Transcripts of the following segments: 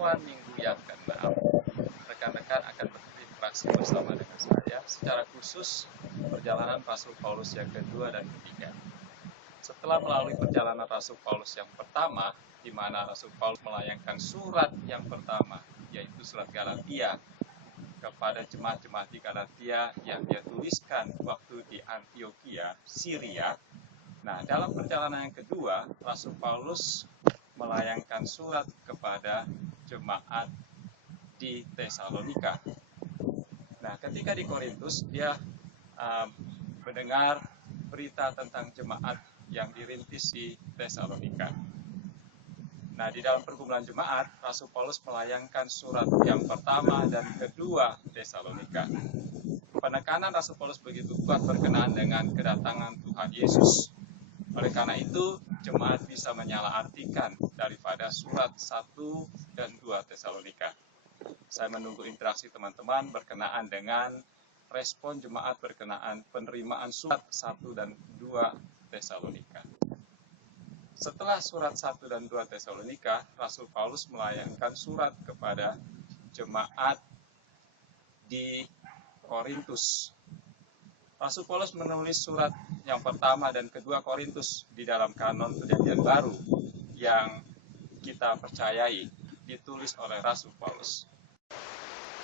pertemuan minggu yang ke-6, rekan-rekan akan berinteraksi bersama dengan saya secara khusus perjalanan Rasul Paulus yang kedua dan ketiga. Setelah melalui perjalanan Rasul Paulus yang pertama, di mana Rasul Paulus melayangkan surat yang pertama, yaitu surat Galatia, kepada jemaat-jemaat di Galatia yang dia tuliskan waktu di Antioquia, Syria. Nah, dalam perjalanan yang kedua, Rasul Paulus melayangkan surat kepada jemaat di Tesalonika. Nah, ketika di Korintus, dia mendengar berita tentang jemaat yang dirintis di Tesalonika. Nah, di dalam pergumulan jemaat, Rasul Paulus melayangkan surat yang pertama dan kedua Tesalonika. Penekanan Rasul Paulus begitu kuat berkenaan dengan kedatangan Tuhan Yesus. Oleh karena itu, jemaat bisa menyalahartikan daripada surat 1 dan 2 Tesalonika. Saya menunggu interaksi teman-teman berkenaan dengan respon jemaat berkenaan penerimaan surat 1 dan 2 Tesalonika. Setelah surat 1 dan 2 Tesalonika, Rasul Paulus melayangkan surat kepada jemaat di Korintus. Rasul Paulus menulis surat yang pertama dan kedua Korintus di dalam kanon Perjanjian Baru yang kita percayai ditulis oleh Rasul Paulus.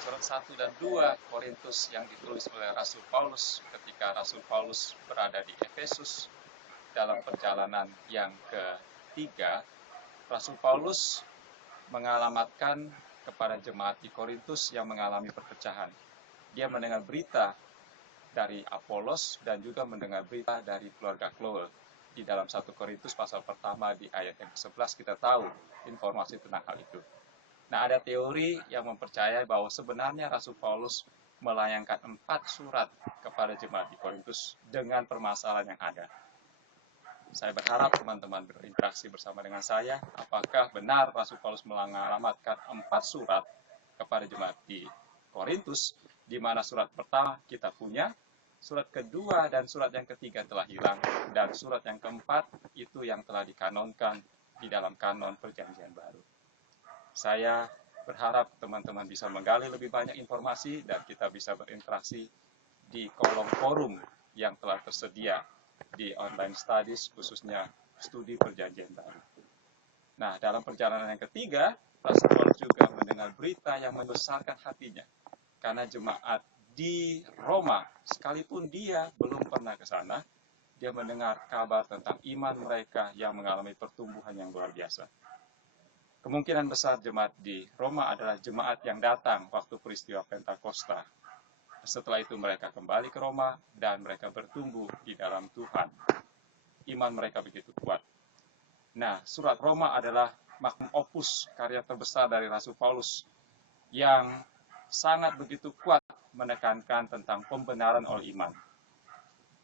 Surat 1 dan 2 Korintus yang ditulis oleh Rasul Paulus ketika Rasul Paulus berada di Efesus dalam perjalanan yang ketiga, Rasul Paulus mengalamatkan kepada jemaat di Korintus yang mengalami perpecahan. Dia mendengar berita dari Apolos dan juga mendengar berita dari keluarga Chloe. Di dalam 1 Korintus pasal pertama di ayat yang ke-11 kita tahu informasi tentang hal itu. Nah, ada teori yang mempercayai bahwa sebenarnya Rasul Paulus melayangkan 4 surat kepada jemaat di Korintus dengan permasalahan yang ada. Saya berharap teman-teman berinteraksi bersama dengan saya, apakah benar Rasul Paulus mengalamatkan 4 surat kepada jemaat di Korintus, di mana surat pertama kita punya, surat kedua dan surat yang ketiga telah hilang, dan surat yang keempat itu yang telah dikanonkan di dalam kanon Perjanjian Baru. Saya berharap teman-teman bisa menggali lebih banyak informasi dan kita bisa berinteraksi di kolom forum yang telah tersedia di online studies, khususnya studi Perjanjian Baru. Nah, dalam perjalanan yang ketiga, Rasul Paulus juga mendengar berita yang membesarkan hatinya. Karena jemaat di Roma, sekalipun dia belum pernah ke sana, dia mendengar kabar tentang iman mereka yang mengalami pertumbuhan yang luar biasa. Kemungkinan besar jemaat di Roma adalah jemaat yang datang waktu peristiwa Pentakosta. Setelah itu mereka kembali ke Roma dan mereka bertumbuh di dalam Tuhan. Iman mereka begitu kuat. Nah, surat Roma adalah magnum opus, karya terbesar dari Rasul Paulus yang sangat begitu kuat menekankan tentang pembenaran oleh iman.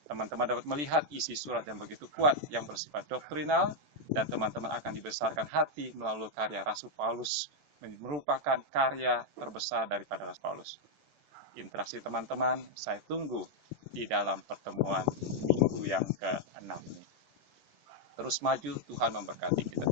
Teman-teman dapat melihat isi surat yang begitu kuat yang bersifat doktrinal, dan teman-teman akan dibesarkan hati melalui karya Rasul Paulus, merupakan karya terbesar daripada Rasul Paulus. Interaksi teman-teman, saya tunggu di dalam pertemuan minggu yang ke-6 ini. Terus maju, Tuhan memberkati kita.